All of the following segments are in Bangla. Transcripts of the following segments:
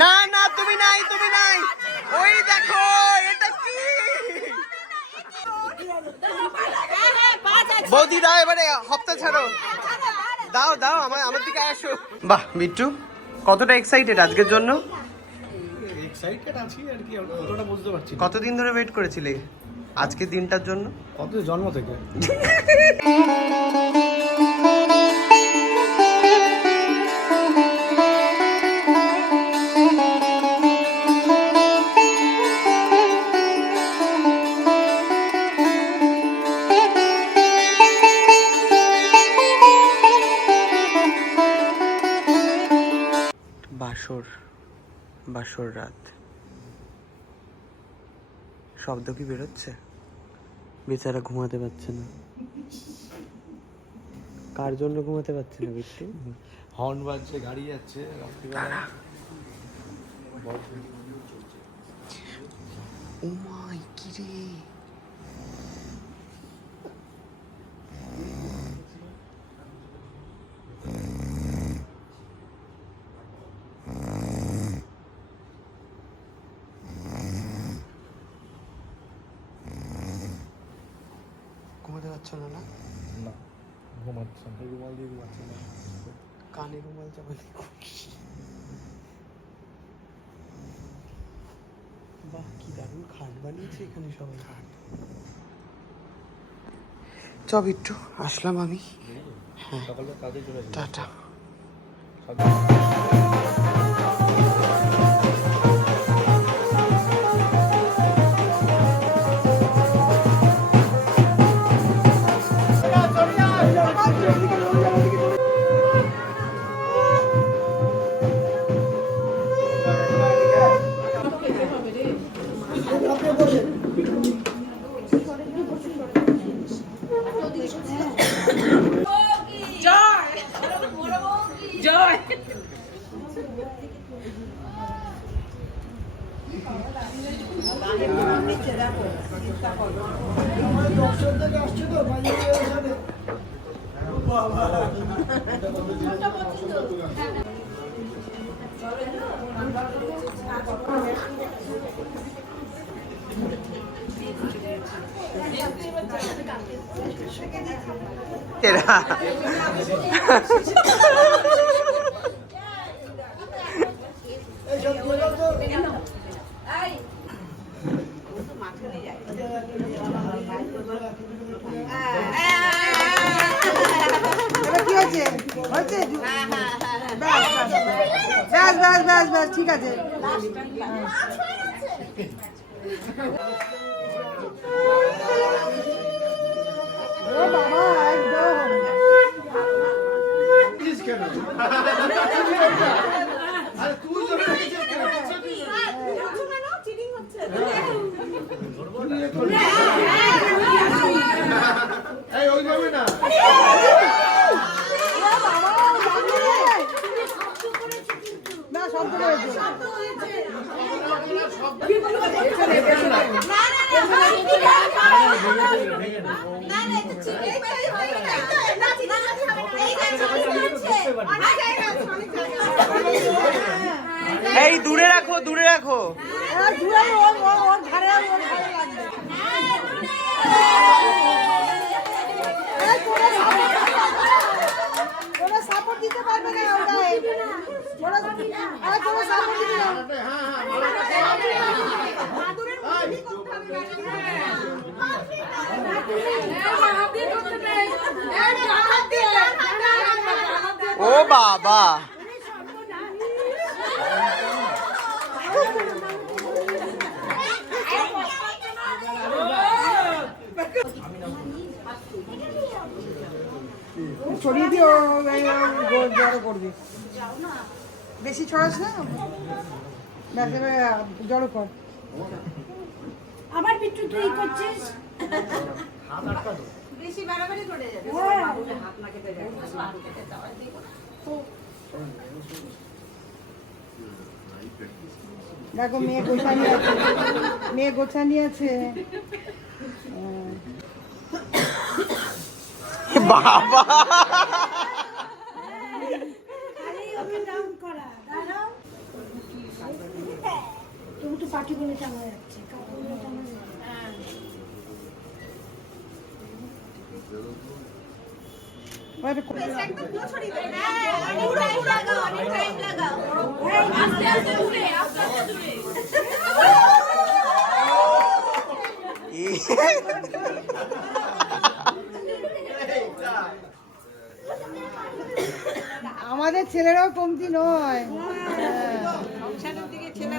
না না তুমি নাই ওই দেখো এটা কি বৌদি দাও এবারে হপ্তা ছাড়ো দাও আমার দিকে আসো বাহ বিট্টু কতটা এক্সাইটেড আজকের জন্য এক্সাইটেড আছি আর কি কতটা বুঝতে পারছি কতদিন ধরে ওয়েট করেছিলে আজকের দিনটার জন্য কত জন্ম থেকে বাসর রাত শব্দ কি বেরোচ্ছে বেচারা ঘুমাতে পারছে না কার জন্য ঘুমাতে পারছে না বিট্টু হর্ন বাজছে গাড়ি যাচ্ছে রাত্রিবেলা ও মাই কি রে ঘুমাতে পারছো না না ঘুমাচ্ছে না রুমাল দিয়ে ঘুমাচ্ছে না কানে রুমাল চাপা বাহ কি দারুণ খাট বানিয়েছে এখানে সবাই চ বিট্টু আসলাম আমি সকালে কাজে চলে টাটা ব্যাস ঠিক আছে ও বাবা একদম আরে তুই চিটিং হচ্ছে এই ওই যাবে না এই দূরে রাখো সাপোর্ট দিতে পারবে না ও বাবা ছড়িয়ে দিও জড়ো করবি বেশি ছড়াস না জড়ো কর আবার বিট্টু তুই করছিস হাত আটকা তো বেশি বাড়াবাড়ি করে যাবে হাত না কেটে যাবে হাত কেটে দাও দিব না দেখো মেয়ে গোছানি আছে বাবা ওকে ডাউন করা পাটিগুলো টানা যাচ্ছে, কাপড়গুলো টানা যাচ্ছে। আমাদের ছেলেরাও কমতি নয়।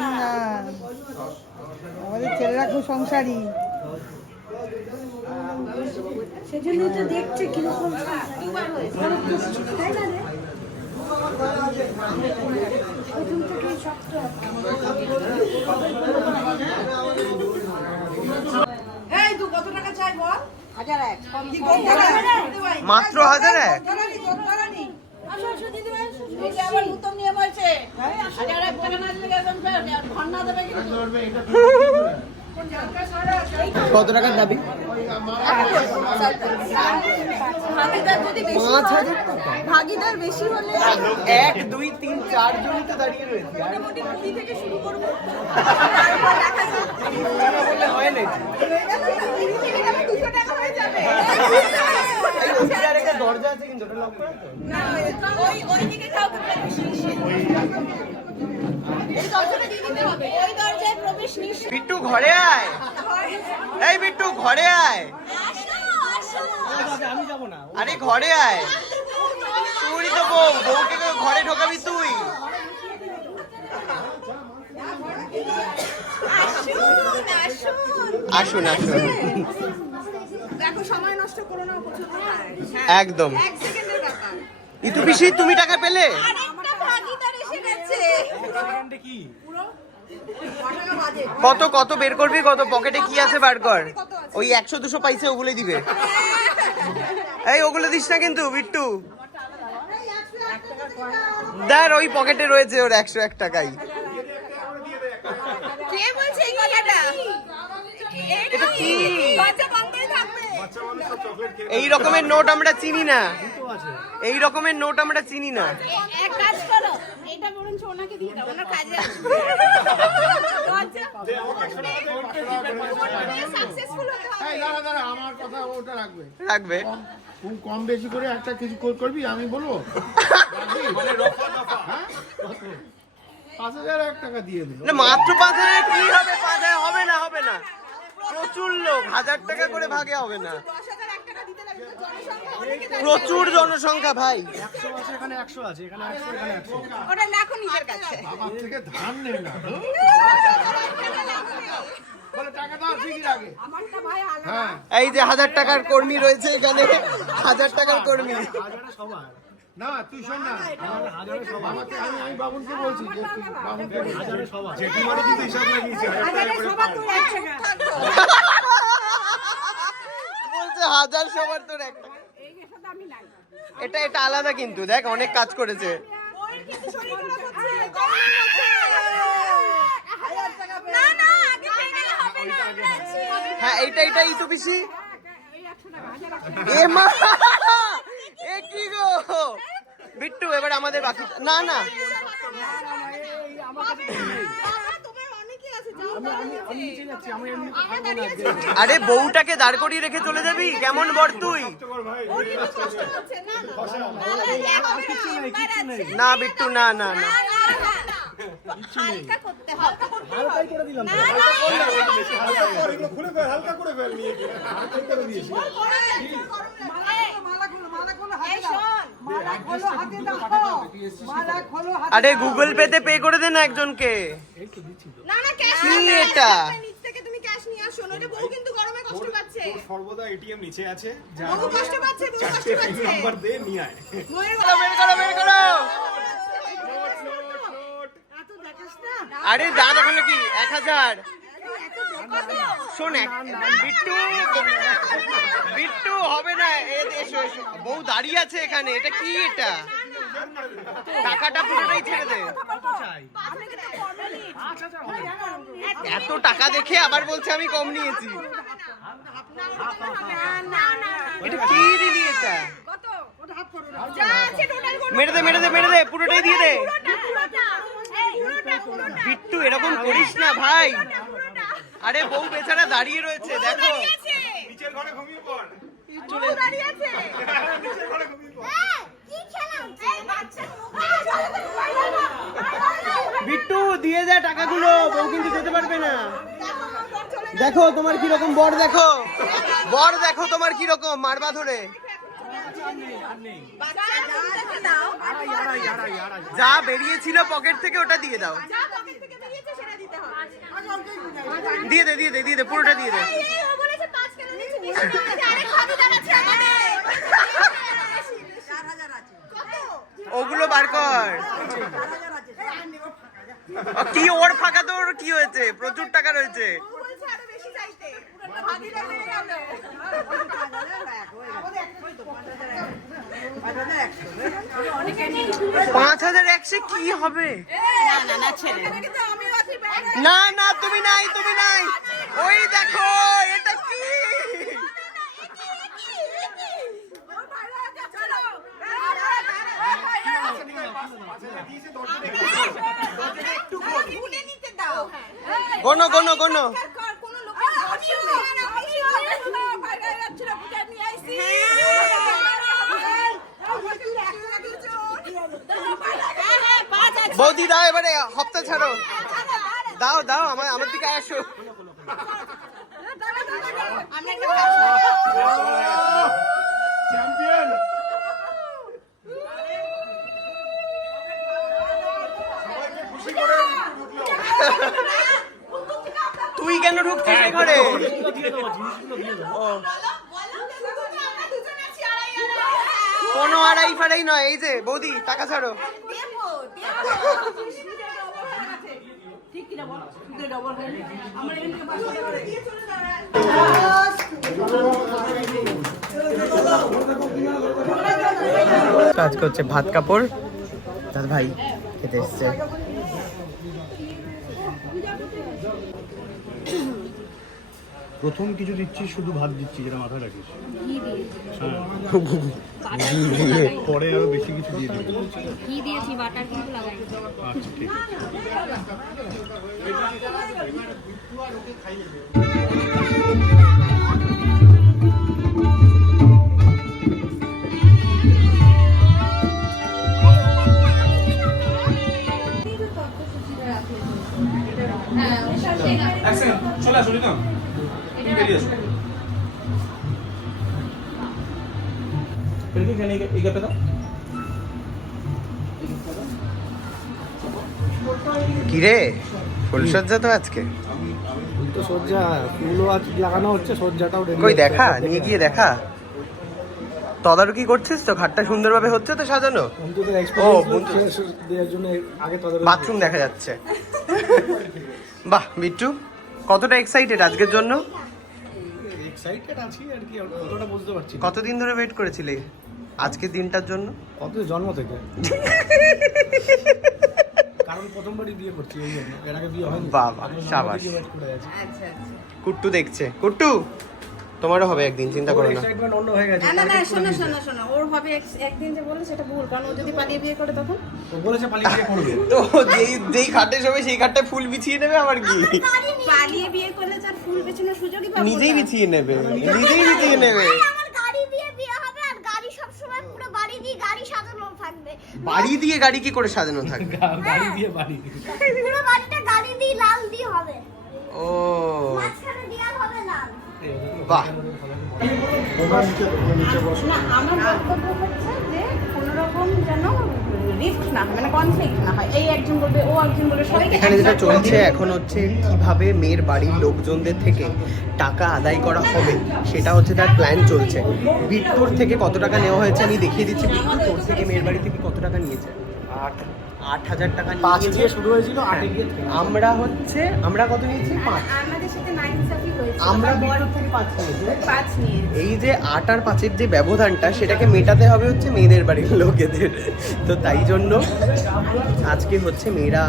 না, আমাদের ছেলেরা খুব সংসারী। সেজন্যই তো দেখছে কিরকম তাই না রে? প্রথম থেকেই শক্ত। এই তুই কত টাকা চাই বল? 1001। মাত্র 1001? আসো আসো দিদিভাই, আসো, আসো। এই যে আবার নতুন নিয়ম হয়েছে 1001 টাকা না দিলে একদম ঘন্না দেবে কিন্তু। কত টাকার দাবি? ভাগিদার যদি বেশি হয়, ভাগিদার বেশি হলে 1 2 3 4 জনই তো দাঁড়িয়ে রয়েছে। মোটামুটি 20 থেকে শুরু করব। বললে হয় না। 20 থেকে তাহলে 200 টাকা হয়ে যাবে। এই ওইটার একটা দরজা আছে কিন্তু ওটা লক করা তো। না ওই দিকে কাউকে প্রবেশ নিষেধ। এই দরজাটা দিয়ে দিতে হবে। ওই দরজায় প্রবেশ নিষেধ। বিট্টু ঘরে আয়। এই বিট্টু ঘরে আয়। আমি যাবো না। আরে ঘরে আয়। তুই তো বউকে ঘরে ঢোকাবি তুই। আসুন আসুন। দেখো সময় নষ্ট করো না, পছন্দ হয়। একদম। 1 সেকেন্ডের ব্যাপার। ইতু পিসি তুমি টাকা পেলে? আরেকটা ভাগিদার এসে গেছে। সেকেন্ডে কি? টাকা বাজে। কত কত বের করবি? কত পকেটে কি আছে বার কর। ওই 100 200 পয়সা ওগুলো দিবে। এই ওগুলো দিস না কিন্তু বিট্টু। দাঁড় ওই পকেটে রয়েছে ওর 101 টাকাই। কে বলছে এই কথাটা? এটা কি? বাচ্চা বন্ধই থাকবে। এই রকমের নোট আমরা চিনি না। এই রকমের নোট আমরা চিনি না। এক কাজ করো, এটা বরঞ্চ ওনাকে দিয়ে দাও, ওনার কাজে আসবে। সাকসেসফুল হতে হবে। দাঁড়া আমার কথা ওটা রাখবে। রাখবে। খুব কম বেশি করে একটা কিছু করবি আমি বলবো। 5,001 টাকা দিয়ে দিল। না মাত্র 5000 কি হবে? 5000 হবে না, হবে না। প্রচুর লোক, 1000 টাকা করে ভাগে হবে না। 10,001 টাকা দিতে লাগবে, জনসংখ্যা অনেকে দেয়। প্রচুর জনসংখ্যা ভাই। 100 আছে এখানে, 100 আছে এখানে, 100 এখানে 100। ওটা রাখো নিজের কাছে। বাবার থেকে ধান নেই না। বলে টাকা দাও ঠিকই আগে। আমারটা ভাই আলাদা। হ্যাঁ এই যে 1000 টাকার কর্মী রয়েছে এখানে। 1000 টাকার কর্মী। হাজারে সবার। না তুই শোন না হাজারে সবার। আমাকে আমি বাবুনকে বলছি যে তুই বাবুনকে হাজারে সবার। জেঠিমারও কিন্তু হিসাব লাগিয়েছে। বলছে 1000 সবার তোর একটা। এটা এটা আলাদা কিন্তু দেখ অনেক কাজ করেছে। না না আগে পেয়ে গেলে হবে না, আমরা আছি। হ্যাঁ এইটা এটা ইতু পিসি। এ মা এ কি গো বিট্টু এবার আমাদের বাকি না না তোমার অনেকই আছে, যাও। আমি নিচে যাচ্ছি, আমি এমনি আমরা দাঁড়িয়ে আছি। আরে বউটাকে দাঁড় করিয়ে রেখে চলে যাবি কেমন বর তুই? ওর কিন্তু কষ্ট হচ্ছে। না না না, হবে না, আমরা আছি। না বিট্টু না না না হালকা করতে হবে। হালকাই করে দিলাম তো। এগুলো খুলে ফেল হালকা করে ফেল নিয়ে গিয়ে হালকা করে দিয়েছি। এই শোন, আরে গুগল পে তে পে করে দে না একজনকে। না না ক্যাশ কি এটা? নিচ থেকে তুমি ক্যাশ নিয়ে আসো, নইলে বউ কিন্তু গরমে কষ্ট পাচ্ছে। সর্বদা এটিএম নিচে আছে। যা বউ কষ্ট পাচ্ছে, বউ কষ্ট পাচ্ছে। নাম্বার দে নিয়ে আয়। বউয়ের বের করো বের করো। আরে দাঁত ওখানে কি 1000? শোন বিট্টু বিট্টু হবে না। এসো এসো বউ দাঁড়িয়ে আছে এখানে। এটা কি? এটা টাকাটা পুরোটাই ছেড়ে দে। এত টাকা দেখে আবার বলছে আমি কম নিয়েছি। এটা কি দিলি? এটা কত? যা আছে টোটাল মেরে দে মেরে দে মেরে দে পুরোটাই দিয়ে দে। পুরোটা। এই পুরোটা। বিট্টু এরকম করিস না ভাই। আরে বউ বেচারা দাঁড়িয়ে রয়েছে দেখো। নিচের ঘরে ঘুমিয়ে পড়। চলে দাঁড়িয়ে আছে। নিচের ঘরে ঘুমিয়ে পড়। কি খেলা হচ্ছে? এই বাচ্চা বিট্টু দিয়ে যা টাকাগুলো, বউ কিন্তু যেতে পারবে না। দেখো তোমার কি রকম বর, দেখো বর দেখো তোমার কি রকম, মারবা ধরে। যা বেরিয়েছিল পকেট থেকে ওটা দিয়ে দাও। দিয়ে দে দিয়ে দে দিয়ে দে, পুরোটা দিয়ে দে। ওগুলো বার কর। কি ওর ফাঁকা, তো ওর কি হয়েছে, প্রচুর টাকা রয়েছে। 5,100 কি হবে? না না তুমি নাই, তুমি নাই। ওই দেখো এটা কি, গোনো গোনো গোনো। বৌদি দাও এবারে, হপ্তা ছাড়ো, দাও দাও আমার দিকে আসো। চ্যাম্পিয়ন। খুশি করে উঠলো। তুই কেন ঢুকছিস এই ঘরে? কোনো আড়াই ফাড়াই নয়। এই যে বৌদি টাকা ছাড়ো। কাজ করছে ভাত কাপড়, দাদা ভাই খেতে এসছে। প্রথম কিছু দিচ্ছি, শুধু ভাত দিচ্ছি, যেটা মাথায় রাখিস। পরে আরো বেশি কিছু দিয়ে দিবি। ঘি দিয়েছি, বাটার কিন্তু লাগাইনি। আচ্ছা ঠিক আছে। চলে আসুন না, বেরিয়ে আসুন। কিরে ফুলসজ্জা তো আজকে? তো সজ্জা ফুলও আজ লাগানো হচ্ছে, সজ্জাটাও কই দেখা, নিয়ে গিয়ে দেখা। তদারকি করছিস তো? ঘাটটা সুন্দরভাবে হচ্ছে তো সাজানো? অন্তত ও, এক্সপেরিয়েন্স দেওয়ার জন্য আগে তদারকি। বাথরুম দেখা যাচ্ছে। বাহ বিট্টু, কতটা এক্সাইটেড আজকের জন্য? এক্সাইটেড আছি আর কি, কতটা বুঝতে পারছি না। কতদিন ধরে ওয়েট করেছিলে আজকের দিনটার জন্য? কত জন্ম থেকে, কারণ প্রথমবারই বিয়ে করছি এই জন্য, এর আগে বিয়ে হয়নি। বাবা, শাবাশ। কুট্টু দেখছে। কুট্টু তোমারও হবে একদিন, চিন্তা করো না। এক্সাইটমেন্ট অন্য হয়ে গেছে। না না শোনো শোনো শোনো, ওর হবে একদিন যে বলে সেটা ভুল, কারণ ও যদি পালিয়ে বিয়ে করে তখন ও বলেছে পালিয়ে বিয়ে করবে। তো যেই খাটে শোবে সেই খাটে ফুল বিছিয়ে নেবে আবার কি? পালিয়ে বিয়ে করলে যার ফুল পেছনে সুযোগই পাবো নিজেই না। বিছিয়ে নেবে, নিজেই বিছিয়ে নেবে। আমার গাড়ি দিয়ে বিয়ে হবে, আর গাড়ি সবসময় পুরো বাড়ি দিয়ে গাড়ি সাজানো থাকবে। বাড়ি দিয়ে গাড়ি কি করে সাজানো থাকবে? গাড়ি দিয়ে বাড়ি। পুরো বাড়িটা গাড়ি দিয়ে লাল দিয়ে হবে, ও মাঝখানে দেওয়াল হবে লাল। বাহ, না আমার বক্তব্য হচ্ছে যে কোনো রকম যেন রিস্ক না হয়, মানে কনফ্লিক্ট না হয়। এই একজন বলবে, ও একজন বলবে, সবাইকে এখানে যেটা চলছে এখন হচ্ছে কিভাবে মেয়ের বাড়ির লোকজনদের থেকে টাকা আদায় করা হবে সেটা হচ্ছে তার প্ল্যান চলছে। বিট্টুর থেকে কত টাকা নেওয়া হয়েছে আমি দেখিয়ে দিচ্ছি। বিট্টু তোর থেকে মেয়ের বাড়ি থেকে কত টাকা নিয়েছে? 8,000 টাকা 5 নিয়েছে। দিয়ে শুরু হয়েছিল, 8 এ গিয়ে আমরা কত নিয়েছি? 5। আমাদের সাথে নাইনসাফি হয়েছে, আমরা বিট্টুর থেকে 5 নিয়েছি। 5 নিয়ে। এই যে 8 আর 5-এর যে ব্যবধানটা সেটাকে মেটাতে হবে হচ্ছে মেয়েদের বাড়ির লোকেদের। তো তাই জন্য আজকে হচ্ছে মেয়েরা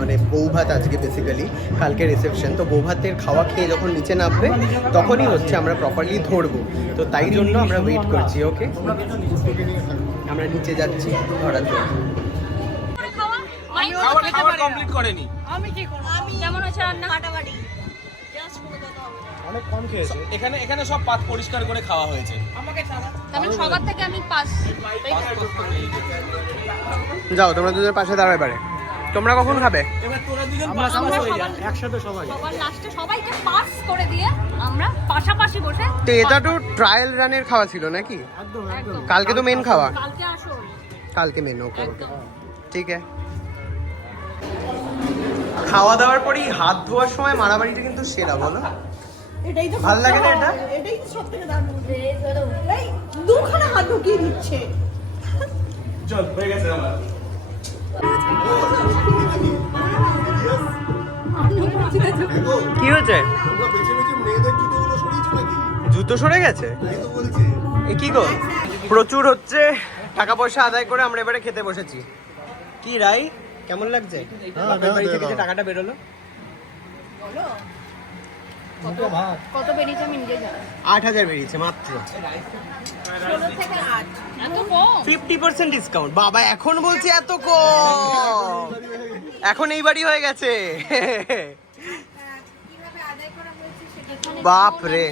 মানে বৌভাত আজকে বেসিক্যালি, কালকে রিসেপশন। তো বৌভাতের খাওয়া খেয়ে যখন নিচে নামবে তখনই হচ্ছে আমরা প্রপারলি ধরবো। তো তাই জন্য আমরা ওয়েট করছি। ওকে, আমরা নিচে যাচ্ছি ধরার জন্য। আমিও তো খেতে পারি কমপ্লিট করেনি। আমি কি করব? কেমন হচ্ছে রান্না? ফাটাফাটি জাস্ট পুরো কথা হবে অনেক কম খেয়েছে। এখানে সব পাত পরিষ্কার করে খাওয়া হয়েছে। তাহলে সবার থেকে আমি পাস। যাও তোমরা দুজন পাশে দাঁড়াবে পারে। তোমরা কখন খাবে? আমরা আমরা সবার একসাথে সবাই। সবার লাস্টে সবাইকে পাস করে দিয়ে আমরা পাশাপাশি বসে তো এটা তো ট্রায়াল রানের খাওয়া ছিল নাকি? একদম একদম। কালকে তো মেন খাওয়া। কালকে আসো। কালকে মেন ওকে একদম। ঠিক আছে। খাওয়া দাওয়ার পরেই হাত ধোয়ার সময় মারামারিটা কিন্তু সেরা, বলো? এটাই তো ভাল লাগে না এটা? এটাই তো সবথেকে দারুণ। এই দুখানা হাত ঢুকিয়ে দিচ্ছে। চল হয়ে গেছে আমার কি হয়েছে? তোমরা বেছে বেছে মেয়েদের জুতোগুলো সরিয়েছো নাকি? জুতো সরে গেছে? এই তো বলছি এ কি গো? প্রচুর হচ্ছে টাকা পয়সা আদায় করে আমরা এবারে খেতে বসেছি। কি রাই, কেমন লাগছে? বাপের বাড়ি থেকে যে টাকাটা বেরোলো কত বেরিয়েছে আমি নিজে জানি। 8,000 বেরিয়েছে মাত্র। 16 থেকে 8 এত কম? 50% ডিসকাউন্ট। বাবা এখন বলছে এত কম, এখন এই বাড়ি হয়ে গেছে। কিভাবে আদায় করা হয়েছে সেটা বাপ রে,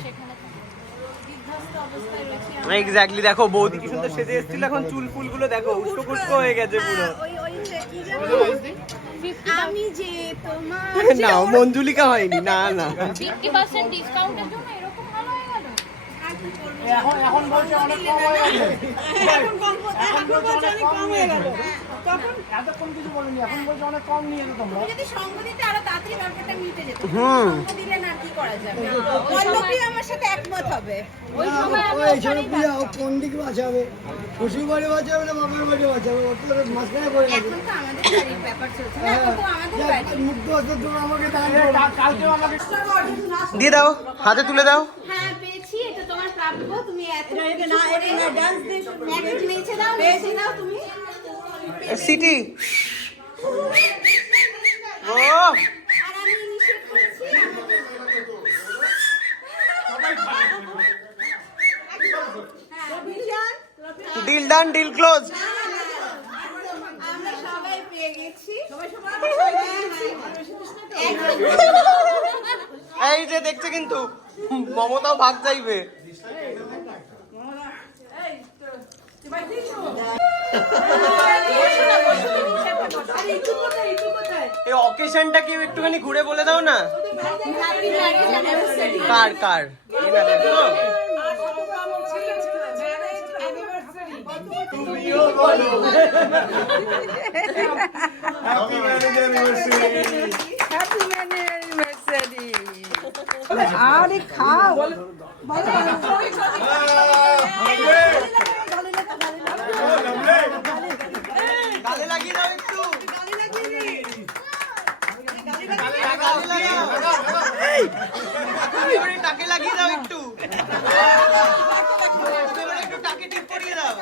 বিধ্বস্ত অবস্থায় রয়েছে এক্স্যাক্টলি। দেখো বৌদি কি সুন্দর সেজে এসেছিল, এখন চুল ফুলগুলো দেখো উস্কো কুস্কো হয়ে গেছে পুরো। ওই যে কি জানো আমি যে তোমার না মঞ্জুলিকা হয়নি, না না। 50% ডিসকাউন্টের জন্য এরকম ভালো হয়ে গেল? এখন বলছে অনেক কম হয়ে গেছে। এখন বলছে অনেক কম হয়ে গেল। তখন এতক্ষণ কিছু বলেনি, এখন বলছে অনেক কম নিয়েছো তোমরা। যদি সঙ্গ দিতে আরো তাড়াতাড়ি ব্যাপারটা মিটে যেত হুম। সঙ্গ দিলে না কি করা যাবে পল্লবী আমার সাথে একমত হবে ওই সময় আমি ওখানেই থাকতাম। কোন দিকে বাঁচাবে? শ্বশুর বাড়ি বাঁচাবে না বাপের বাড়ি বাঁচাবে? ও তো মাঝখানে পড়ে গেছে। এখন তো আমাদের বাড়ির ব্যাপার চলছে না এখন তো আমাদের বাড়ি মুগ্ধ হচ্ছে তুমি আমাকে দান করো। কালকেও আমাকে দিয়ে দাও, হাতে তুলে দাও। হ্যাঁ পেয়েছি এটা তোমার প্রাপ্য তুমি এত ডান্স দিয়ে একটু নেচে দাও তুমি সিটি ও আর আমি ইনিশিয়েট করেছি ডিল ডান, ডিল ক্লোজ। আমরা সবাই পেয়ে গেছি এই যে দেখছে কিন্তু মমতাও ভাগ চাইবে। এই অকেশনটা কেউ একটুখানি ঘুরে বলে দাও না। কার কার? এনাদের তো? Happy marriage anniversary. আরে খাও গালে লাগিয়ে দাও একটু। এবারে টাকে লাগিয়ে দাও একটু। এবারে একটু টাকে টিপ করিয়ে দাও।